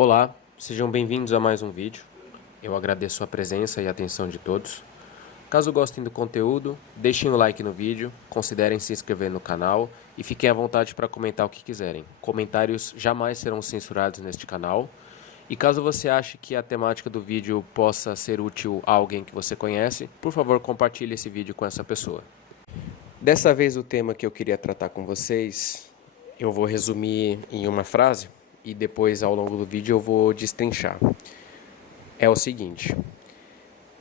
Olá, sejam bem-vindos a mais um vídeo. Eu agradeço a presença e a atenção de todos. Caso gostem do conteúdo, deixem o like no vídeo, considerem se inscrever no canal e fiquem à vontade para comentar o que quiserem. Comentários jamais serão censurados neste canal. E caso você ache que a temática do vídeo possa ser útil a alguém que você conhece, por favor, compartilhe esse vídeo com essa pessoa. Dessa vez o tema que eu queria tratar com vocês, eu vou resumir em uma frase e depois ao longo do vídeo eu vou destrinchar. É o seguinte: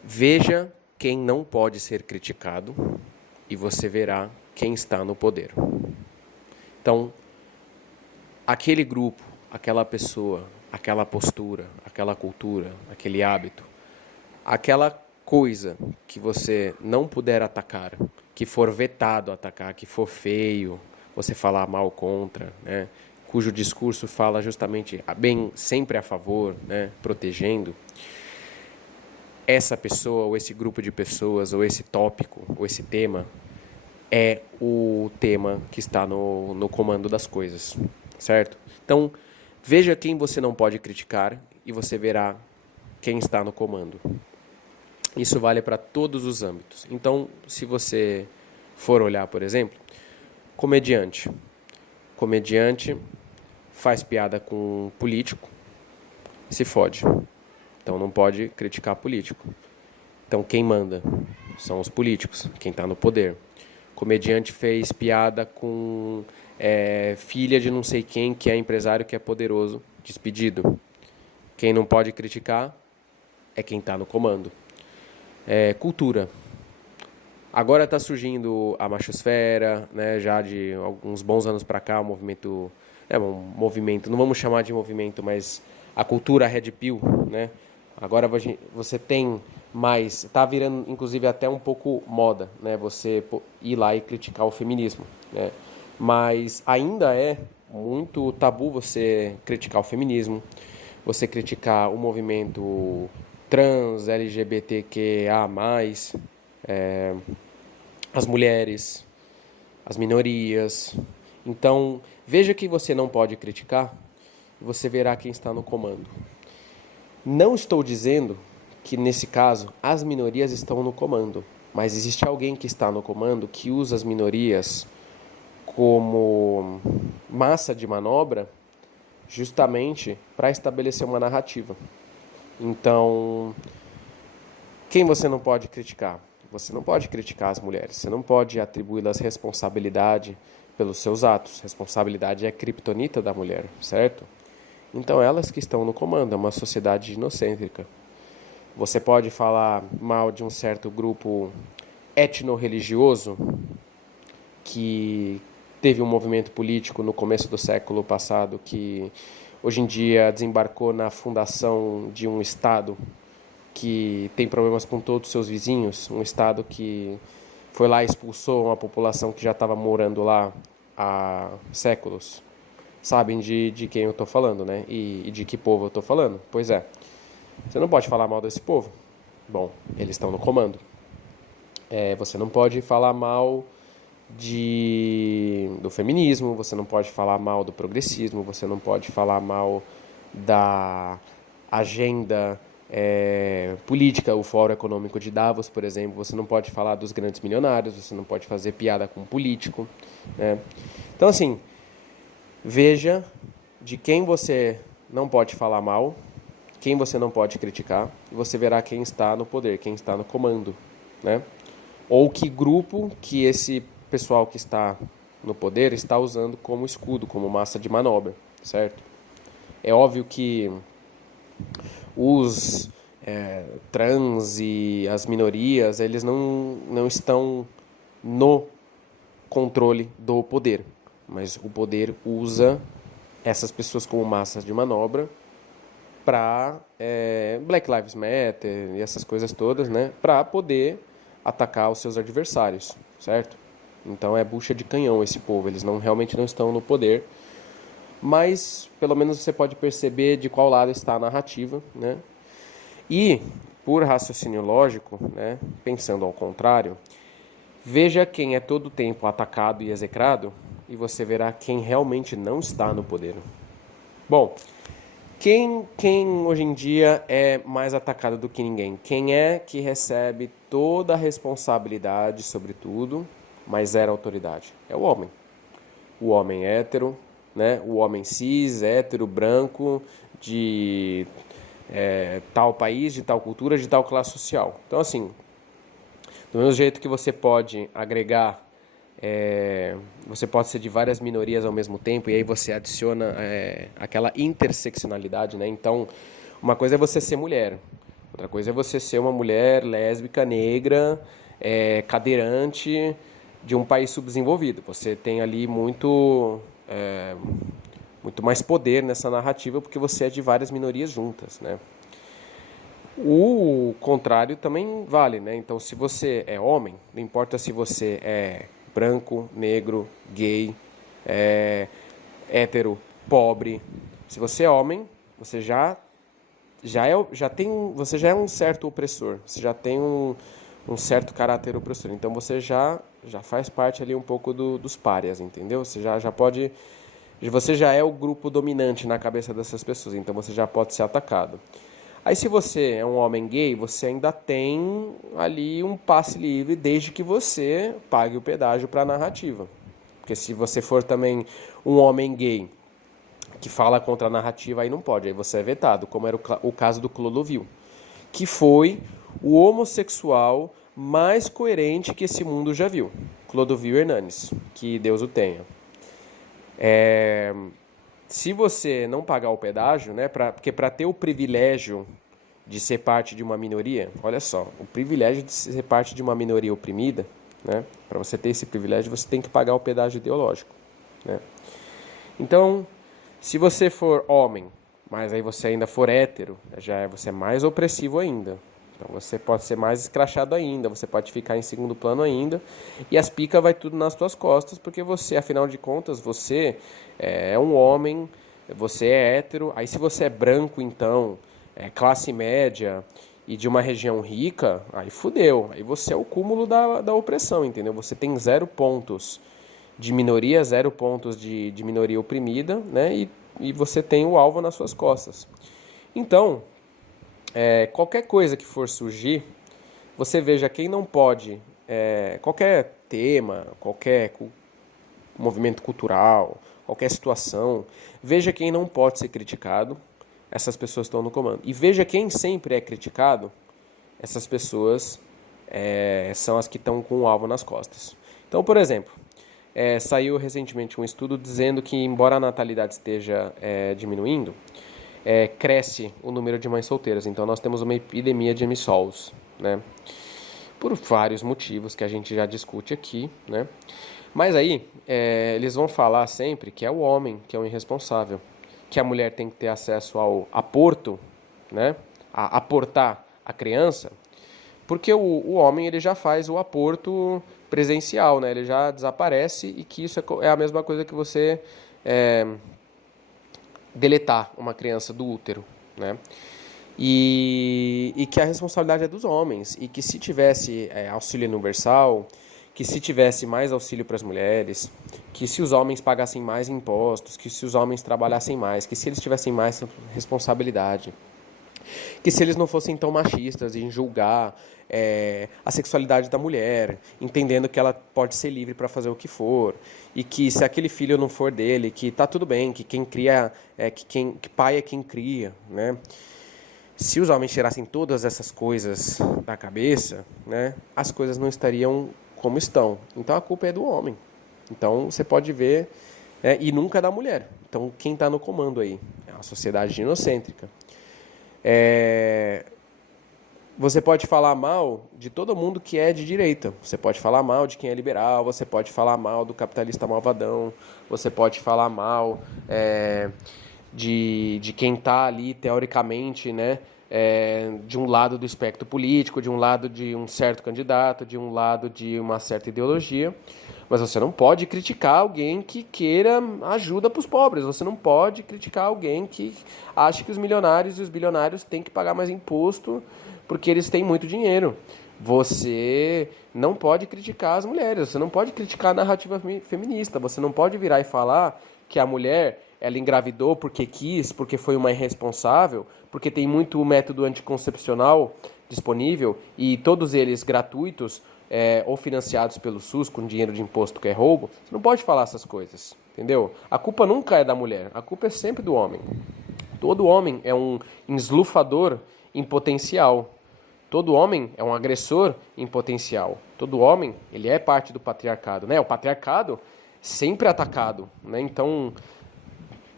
veja quem não pode ser criticado e você verá quem está no poder. Então, aquele grupo, aquela pessoa, aquela postura, aquela cultura, aquele hábito, aquela coisa que você não puder atacar, que for vetado atacar, que for feio, você falar mal contra, né? Cujo discurso fala justamente bem sempre a favor, né? Protegendo, essa pessoa ou esse grupo de pessoas ou esse tópico ou esse tema é o tema que está no comando das coisas, certo? Então, veja quem você não pode criticar e você verá quem está no comando. Isso vale para todos os âmbitos. Então, se você for olhar, por exemplo, comediante. Comediante faz piada com político, se fode. Então não pode criticar político. Então quem manda são os políticos, quem está no poder. Comediante fez piada com filha de não sei quem, que é empresário, que é poderoso, despedido. Quem não pode criticar é quem está no comando. Cultura. Agora está surgindo a machosfera, né, já de alguns bons anos para cá, um movimento, não vamos chamar de movimento, mas a cultura Red Pill, né? Agora você tem mais, está virando inclusive até um pouco moda, né? Você ir lá e criticar o feminismo, né? Mas ainda é muito tabu você criticar o feminismo, você criticar o movimento trans, LGBTQA+, as mulheres, as minorias. Então, veja que você não pode criticar e você verá quem está no comando. Não estou dizendo que, nesse caso, as minorias estão no comando, mas existe alguém que está no comando que usa as minorias como massa de manobra justamente para estabelecer uma narrativa. Então, quem você não pode criticar? Você não pode criticar as mulheres, você não pode atribuí-las responsabilidade pelos seus atos. Responsabilidade é a criptonita da mulher, certo? Então elas que estão no comando, é uma sociedade ginocêntrica. Você pode falar mal de um certo grupo etno-religioso que teve um movimento político no começo do século passado que hoje em dia desembarcou na fundação de um Estado que tem problemas com todos os seus vizinhos, um Estado que foi lá e expulsou uma população que já estava morando lá há séculos. Sabem de quem eu estou falando, né? E de que povo eu estou falando? Pois é. Você não pode falar mal desse povo. Bom, eles estão no comando. Você não pode falar mal do feminismo, você não pode falar mal do progressismo, você não pode falar mal da agenda política, o Fórum Econômico de Davos, por exemplo. Você não pode falar dos grandes milionários, você não pode fazer piada com político, né? Então, assim, veja de quem você não pode falar mal, quem você não pode criticar, e você verá quem está no poder, quem está no comando, né? Ou que grupo que esse pessoal que está no poder está usando como escudo, como massa de manobra, certo? É óbvio que os trans e as minorias, eles não estão no controle do poder, mas o poder usa essas pessoas como massas de manobra para Black Lives Matter e essas coisas todas, né, para poder atacar os seus adversários, certo? Então é bucha de canhão esse povo, eles realmente não estão no poder, mas pelo menos você pode perceber de qual lado está a narrativa, né? E, por raciocínio lógico, né, pensando ao contrário, veja quem é todo o tempo atacado e execrado e você verá quem realmente não está no poder. Bom, Quem hoje em dia é mais atacado do que ninguém? Quem é que recebe toda a responsabilidade sobre tudo, mas zero autoridade? É o homem. O homem hétero, né? O homem cis, hétero, branco, de tal país, de tal cultura, de tal classe social. Então, assim, do mesmo jeito que você pode agregar, você pode ser de várias minorias ao mesmo tempo, e aí você adiciona aquela interseccionalidade, né? Então, uma coisa é você ser mulher, outra coisa é você ser uma mulher lésbica, negra, cadeirante de um país subdesenvolvido. Você tem ali muito mais poder nessa narrativa porque você é de várias minorias juntas, né? O contrário também vale, né? Então, se você é homem, não importa se você é branco, negro, gay, é, hétero, pobre. Se você é homem, você você já é um certo opressor. Você já tem um certo caráter opressor. Então, já faz parte ali um pouco dos párias, entendeu? Você já é o grupo dominante na cabeça dessas pessoas. Então, você já pode ser atacado. Aí, se você é um homem gay, você ainda tem ali um passe livre, desde que você pague o pedágio para a narrativa. Porque se você for também um homem gay que fala contra a narrativa, aí não pode, aí você é vetado, como era o caso do Clodovil, que foi o homossexual mais coerente que esse mundo já viu. Clodovil Hernanes, que Deus o tenha. Se você não pagar o pedágio, né, porque para ter o privilégio de ser parte de uma minoria, olha só, o privilégio de ser parte de uma minoria oprimida, né, para você ter esse privilégio, você tem que pagar o pedágio ideológico, né? Então, se você for homem, mas aí você ainda for hétero, você é mais opressivo ainda. Então você pode ser mais escrachado ainda, você pode ficar em segundo plano ainda, e as picas vai tudo nas tuas costas, porque você, afinal de contas, você é um homem, você é hétero, aí se você é branco, então, classe média e de uma região rica, aí fudeu, aí você é o cúmulo da opressão, entendeu? Você tem 0 pontos de minoria, 0 pontos de minoria oprimida, né? E você tem o alvo nas suas costas. Então, qualquer coisa que for surgir, você veja quem não pode, qualquer tema, qualquer movimento cultural, qualquer situação, veja quem não pode ser criticado, essas pessoas estão no comando. E veja quem sempre é criticado, essas pessoas são as que estão com o alvo nas costas. Então, por exemplo, saiu recentemente um estudo dizendo que, embora a natalidade esteja diminuindo, cresce o número de mães solteiras. Então, nós temos uma epidemia de MSOLs, né? Por vários motivos que a gente já discute aqui, né? Mas aí, eles vão falar sempre que é o homem que é o irresponsável, que a mulher tem que ter acesso ao aporto, né? A aportar a criança, porque o homem ele já faz o aporto presencial, né? Ele já desaparece e que isso é a mesma coisa que você deletar uma criança do útero, né? E que a responsabilidade é dos homens e que se tivesse auxílio universal, que se tivesse mais auxílio para as mulheres, que se os homens pagassem mais impostos, que se os homens trabalhassem mais, que se eles tivessem mais responsabilidade, que se eles não fossem tão machistas em julgar a sexualidade da mulher, entendendo que ela pode ser livre para fazer o que for, e que se aquele filho não for dele, que tá tudo bem, que quem cria, que pai é quem cria, né? Se os homens tirassem todas essas coisas da cabeça, né, as coisas não estariam como estão. Então a culpa é do homem. Então você pode ver, e nunca é da mulher. Então quem está no comando aí? É uma sociedade ginocêntrica. Você pode falar mal de todo mundo que é de direita. Você pode falar mal de quem é liberal, você pode falar mal do capitalista malvadão, você pode falar mal de quem está ali, teoricamente, né, de um lado do espectro político, de um lado de um certo candidato, de um lado de uma certa ideologia. Mas você não pode criticar alguém que queira ajuda para os pobres. Você não pode criticar alguém que acha que os milionários e os bilionários têm que pagar mais imposto porque eles têm muito dinheiro. Você não pode criticar as mulheres. Você não pode criticar a narrativa feminista. Você não pode virar e falar que a mulher ela engravidou porque quis, porque foi uma irresponsável, porque tem muito método anticoncepcional disponível e todos eles gratuitos, ou financiados pelo SUS com dinheiro de imposto que é roubo, você não pode falar essas coisas, entendeu? A culpa nunca é da mulher, a culpa é sempre do homem. Todo homem é um enslufador em potencial. Todo homem é um agressor em potencial. Todo homem, ele é parte do patriarcado, né? O patriarcado sempre é atacado, né? Então,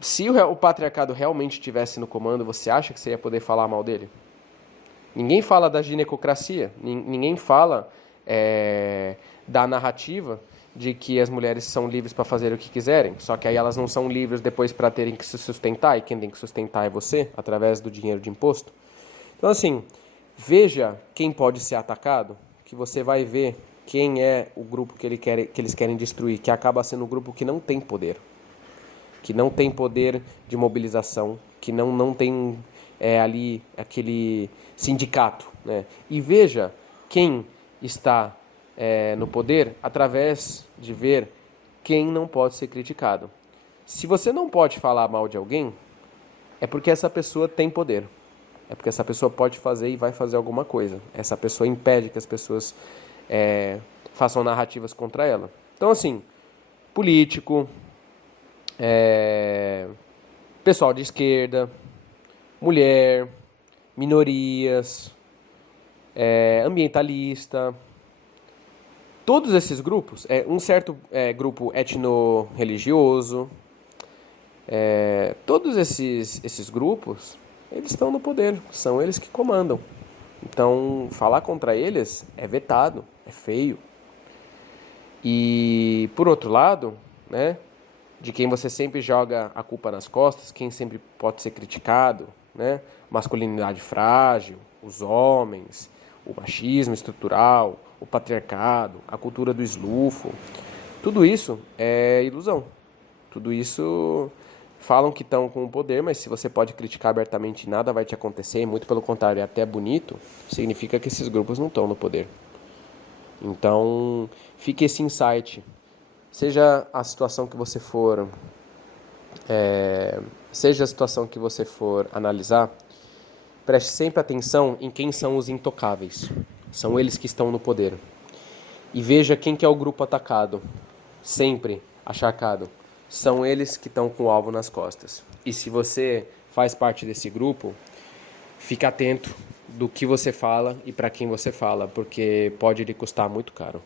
se o patriarcado realmente estivesse no comando, você acha que você ia poder falar mal dele? Ninguém fala da ginecocracia, ninguém fala da narrativa de que as mulheres são livres para fazer o que quiserem, só que aí elas não são livres depois para terem que se sustentar, e quem tem que sustentar é você, através do dinheiro de imposto. Então, assim, veja quem pode ser atacado, que você vai ver quem é o grupo que eles querem destruir, que acaba sendo um grupo que não tem poder. Que não tem poder de mobilização, que não tem ali aquele sindicato, né? E veja quem está no poder através de ver quem não pode ser criticado. Se você não pode falar mal de alguém, é porque essa pessoa tem poder. É porque essa pessoa pode fazer e vai fazer alguma coisa. Essa pessoa impede que as pessoas façam narrativas contra ela. Então, assim, político, pessoal de esquerda, mulher, minorias, ambientalista, todos esses grupos, um certo grupo etno-religioso, todos esses grupos, eles estão no poder, são eles que comandam. Então, falar contra eles é vetado, é feio. E, por outro lado, né, de quem você sempre joga a culpa nas costas, quem sempre pode ser criticado, né, masculinidade frágil, os homens, o machismo estrutural, o patriarcado, a cultura do eslufo, tudo isso é ilusão. Tudo isso falam que estão com o poder, mas se você pode criticar abertamente, nada vai te acontecer, muito pelo contrário, é até bonito, significa que esses grupos não estão no poder. Então, fique esse insight. Seja a situação que você for, analisar, preste sempre atenção em quem são os intocáveis. São eles que estão no poder. E veja quem que é o grupo atacado. Sempre acharcado. São eles que estão com o alvo nas costas. E se você faz parte desse grupo, fique atento do que você fala e para quem você fala, porque pode lhe custar muito caro.